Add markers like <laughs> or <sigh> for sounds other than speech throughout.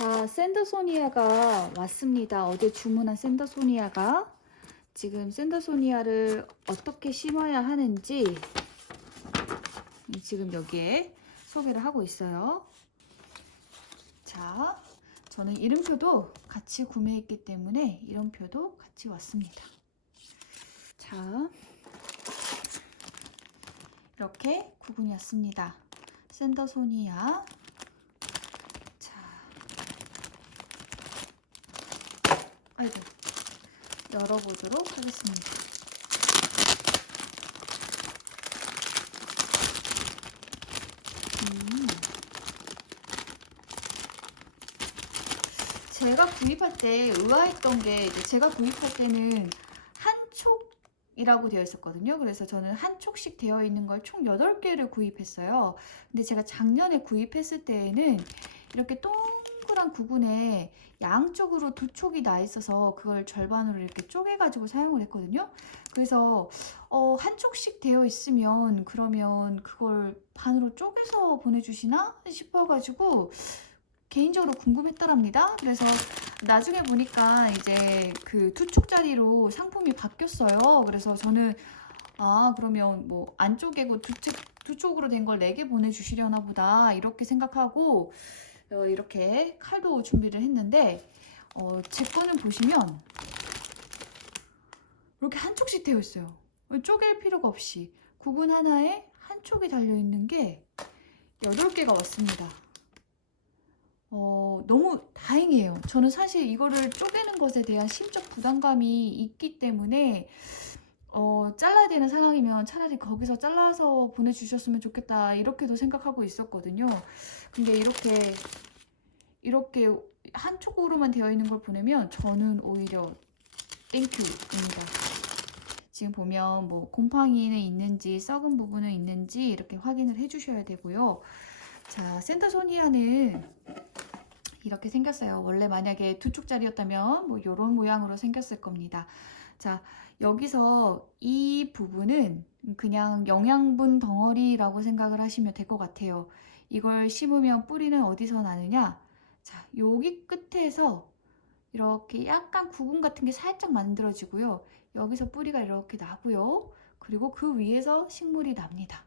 자, 샌더소니아가 왔습니다. 어제 주문한 샌더소니아가 지금 샌더소니아를 어떻게 심어야 하는지 지금 여기에 소개를 하고 있어요. 자, 저는 이름표도 같이 구매했기 때문에 이름표도 같이 왔습니다. 자, 이렇게 구분이 왔습니다. 샌더소니아. 아이고, 열어보도록 하겠습니다. 음. 제가 구입할 때 의아했던 게 이제 제가 구입할 때는 한 촉이라고 되어 있었거든요. 그래서 저는 한 촉씩 되어 있는 걸 총 8개를 구입했어요. 근데 제가 작년에 구입했을 때에는 이렇게 동 그란 구분에 양쪽으로 두 촉이 나 있어서 그걸 절반으로 이렇게 쪼개가지고 사용을 했거든요. 그래서 어, 한 촉씩 되어 있으면 그러면 그걸 반으로 쪼개서 보내주시나 싶어가지고 개인적으로 궁금했더랍니다. 그래서 나중에 보니까 이제 그 두 촉짜리로 상품이 바뀌었어요. 그래서 저는 아 그러면 뭐 안쪽에고 두, 쪽, 두 쪽으로 된 걸 네 개 보내주시려나 보다 이렇게 생각하고 어, 이렇게 칼도 준비를 했는데 어, 제 거는 보시면 이렇게 한 촉씩 되어 있어요. 쪼갤 필요가 없이 구분 하나에 한 촉이 달려 있는 게 8개가 왔습니다. 어, 너무 다행이에요. 저는 사실 이거를 쪼개는 것에 대한 심적 부담감이 있기 때문에 어, 잘라야 되는 상황이면 차라리 거기서 잘라서 보내주셨으면 좋겠다 이렇게도 생각하고 있었거든요. 근데 이렇게 이렇게 한 촉으로만 되어 있는 걸 보내면 저는 오히려 땡큐입니다. 지금 보면 뭐 곰팡이는 있는지 썩은 부분은 있는지 이렇게 확인을 해주셔야 되고요. 자, 센터소니아는 이렇게 생겼어요. 원래 만약에 두 쪽짜리였다면 뭐 이런 모양으로 생겼을 겁니다. 자, 여기서 이 부분은 그냥 영양분 덩어리라고 생각을 하시면 될 것 같아요. 이걸 심으면 뿌리는 어디서 나느냐? 자, 여기 끝에서 이렇게 약간 구분 같은 게 살짝 만들어지고요. 여기서 뿌리가 이렇게 나고요. 그리고 그 위에서 식물이 납니다.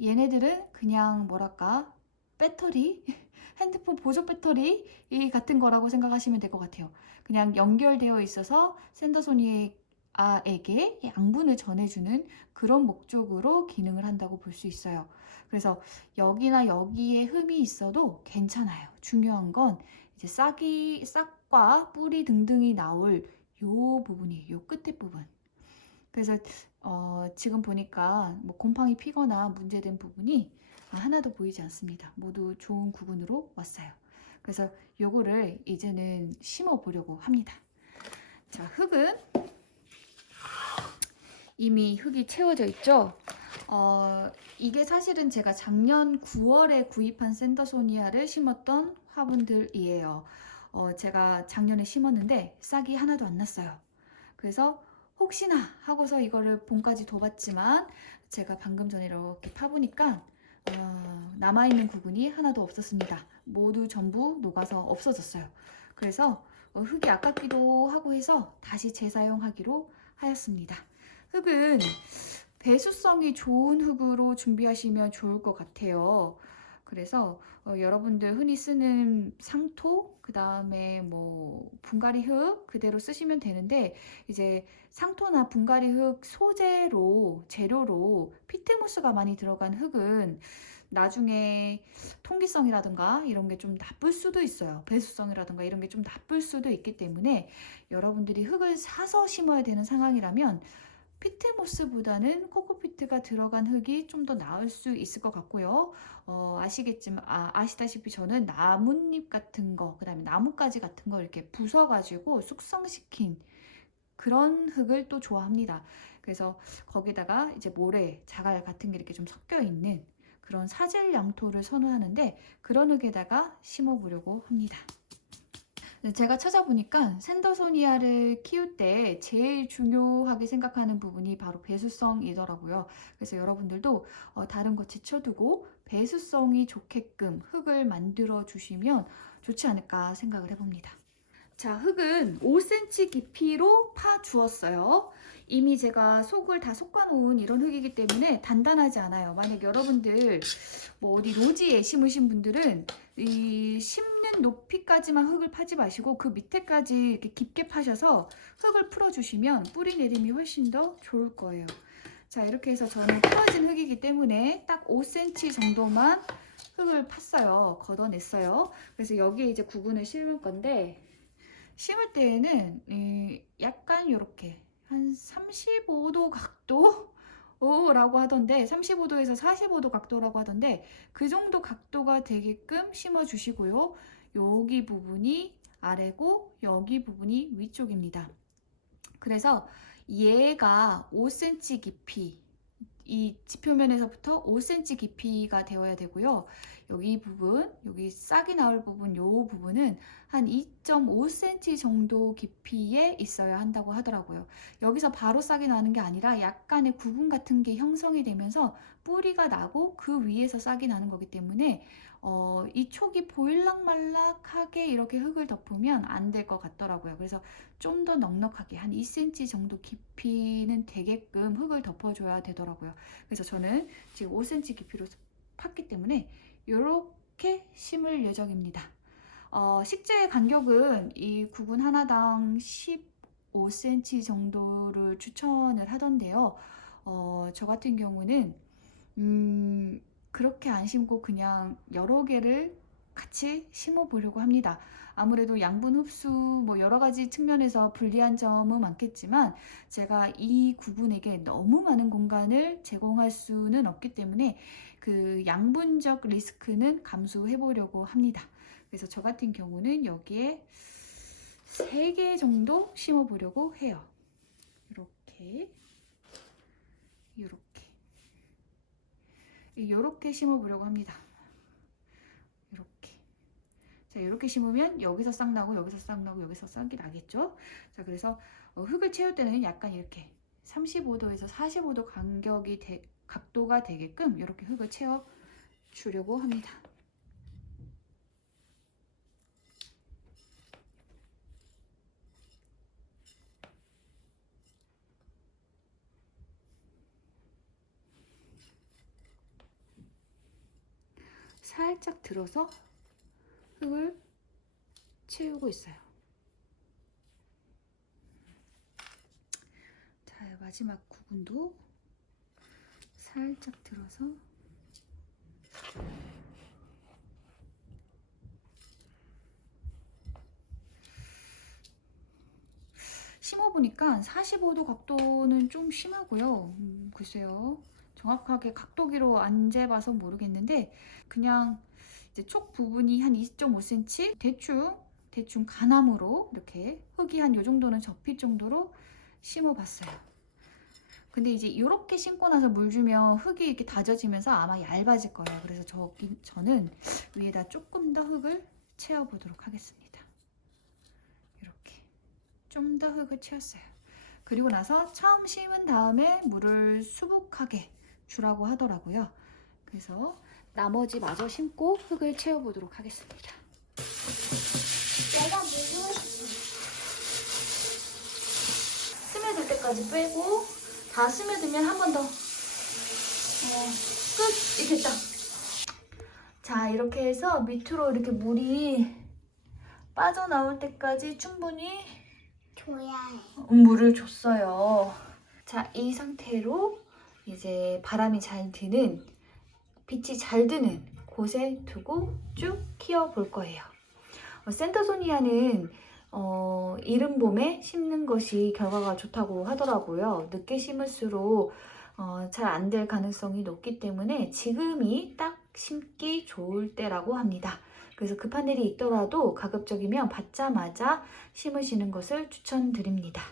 얘네들은 그냥 뭐랄까 배터리 <laughs> 핸드폰 보조 배터리 같은 거라고 생각하시면 될 것 같아요. 그냥 연결되어 있어서 샌더소니 아에게 양분을 전해주는 그런 목적으로 기능을 한다고 볼 수 있어요. 그래서 여기나 여기에 흠이 있어도 괜찮아요. 중요한 건 이제 싹이 싹과 뿌리 등등이 나올 요 부분이에요. 요 끝에 부분. 그래서 어, 지금 보니까 뭐 곰팡이 피거나 문제된 부분이 하나도 보이지 않습니다. 모두 좋은 구분으로 왔어요. 그래서 요거를 이제는 심어 보려고 합니다. 자, 흙은 이미 흙이 채워져 있죠. 어, 이게 사실은 제가 작년 9월에 구입한 샌더소니아를 심었던 화분들이에요. 어, 제가 작년에 심었는데 싹이 하나도 안 났어요. 그래서 혹시나 하고서 이거를 봄까지 둬봤지만 제가 방금 전에 이렇게 파보니까 어, 남아있는 구근이 하나도 없었습니다. 모두 전부 녹아서 없어졌어요. 그래서 어, 흙이 아깝기도 하고 해서 다시 재사용하기로 하였습니다. 흙은 배수성이 좋은 흙으로 준비하시면 좋을 것 같아요. 그래서 어, 여러분들 흔히 쓰는 상토, 그 다음에 뭐 분갈이 흙 그대로 쓰시면 되는데 이제 상토나 분갈이 흙 소재로 재료로 피트무스가 많이 들어간 흙은 나중에 통기성이라든가 이런 게 좀 나쁠 수도 있어요. 배수성이라든가 이런 게 좀 나쁠 수도 있기 때문에 여러분들이 흙을 사서 심어야 되는 상황이라면 피트모스보다는 코코피트가 들어간 흙이 좀 더 나을 수 있을 것 같고요. 어, 아시겠지만 아, 아시다시피 저는 나뭇잎 같은 거, 그다음에 나뭇가지 같은 거 이렇게 부숴 가지고 숙성시킨 그런 흙을 또 좋아합니다. 그래서 거기다가 이제 모래, 자갈 같은 게 이렇게 좀 섞여 있는 그런 사질 양토를 선호하는데 그런 흙에다가 심어 보려고 합니다. 네, 제가 찾아보니까 샌더소니아를 키울 때 제일 중요하게 생각하는 부분이 바로 배수성이더라고요. 그래서 여러분들도 어, 다른 거 제쳐두고 배수성이 좋게끔 흙을 만들어 주시면 좋지 않을까 생각을 해봅니다. 자, 흙은 5cm 깊이로 파 주었어요. 이미 제가 속을 다 솎아 놓은 이런 흙이기 때문에 단단하지 않아요. 만약 여러분들 뭐 어디 노지에 심으신 분들은 이 심는 높이까지만 흙을 파지 마시고 그 밑에까지 이렇게 깊게 파셔서 흙을 풀어 주시면 뿌리 내림이 훨씬 더 좋을 거예요. 자, 이렇게 해서 저는 풀어진 흙이기 때문에 딱 5cm 정도만 흙을 팠어요. 걷어냈어요. 그래서 여기에 이제 구근을 심을 건데 심을 때에는 이 약간 이렇게 한 35도 각도 오라고 하던데 35도에서 45도 각도라고 하던데 그 정도 각도가 되게끔 심어 주시고요. 여기 부분이 아래고 여기 부분이 위쪽입니다. 그래서 얘가 5cm 깊이 이 지표면에서부터 5cm 깊이가 되어야 되고요. 여기 부분, 여기 싹이 나올 부분, 요 부분은 한 2.5cm 정도 깊이에 있어야 한다고 하더라고요. 여기서 바로 싹이 나는 게 아니라 약간의 구분 같은 게 형성이 되면서 뿌리가 나고 그 위에서 싹이 나는 거기 때문에 어, 이 촉이 보일락말락하게 이렇게 흙을 덮으면 안 될 것 같더라고요. 그래서 좀 더 넉넉하게 한 2cm 정도 깊이는 되게끔 흙을 덮어줘야 되더라고요. 그래서 저는 지금 5cm 깊이로 팠기 때문에 이렇게 심을 예정입니다. 어, 식재 간격은 이 구분 하나당 15cm 정도를 추천을 하던데요. 어, 저 같은 경우는 음, 그렇게 안 심고 그냥 여러 개를 같이 심어 보려고 합니다. 아무래도 양분 흡수 뭐 여러 가지 측면에서 불리한 점은 많겠지만 제가 이 구분에게 너무 많은 공간을 제공할 수는 없기 때문에 그 양분적 리스크는 감수해 보려고 합니다. 그래서 저 같은 경우는 여기에 3개 정도 심어 보려고 해요. 이렇게 이렇게 이렇게 심어 보려고 합니다. 이렇게 자 이렇게 심으면 여기서 싹 나고 여기서 싹 나고 여기서 싹이 나겠죠. 자 그래서 어, 흙을 채울 때는 약간 이렇게 35도에서 45도 간격이 되, 각도가 되게끔 이렇게 흙을 채워 주려고 합니다. 살짝 들어서 흙을 채우고 있어요. 자, 마지막 구분도 살짝 들어서 심어보니까 45도 각도는 좀 심하고요. 음, 글쎄요. 정확하게 각도기로 안 재봐서 모르겠는데 그냥 이제 촉 부분이 한 2.5cm 대충 대충 가남으로 이렇게 흙이 한 요 정도는 접힐 정도로 심어봤어요. 근데 이제 이렇게 심고 나서 물 주면 흙이 이렇게 다져지면서 아마 얇아질 거예요. 그래서 저, 저는 위에다 조금 더 흙을 채워보도록 하겠습니다. 이렇게 좀 더 흙을 채웠어요. 그리고 나서 처음 심은 다음에 물을 수북하게 주라고 하더라고요. 그래서 나머지 마저 심고 흙을 채워보도록 하겠습니다. 내가 물을 스며들 때까지 빼고 다 스며들면 한 번 더. 어, 끝! 이렇게 딱. 자, 이렇게 해서 밑으로 이렇게 물이 빠져나올 때까지 충분히 줘야 해. 물을 줬어요. 자, 이 상태로 이제 바람이 잘 드는, 빛이 잘 드는 곳에 두고 쭉 키워 볼 거예요. 어, 센터소니아는 어, 이른 봄에 심는 것이 결과가 좋다고 하더라고요. 늦게 심을수록 어, 잘 안 될 가능성이 높기 때문에 지금이 딱 심기 좋을 때라고 합니다. 그래서 급한 일이 있더라도 가급적이면 받자마자 심으시는 것을 추천드립니다.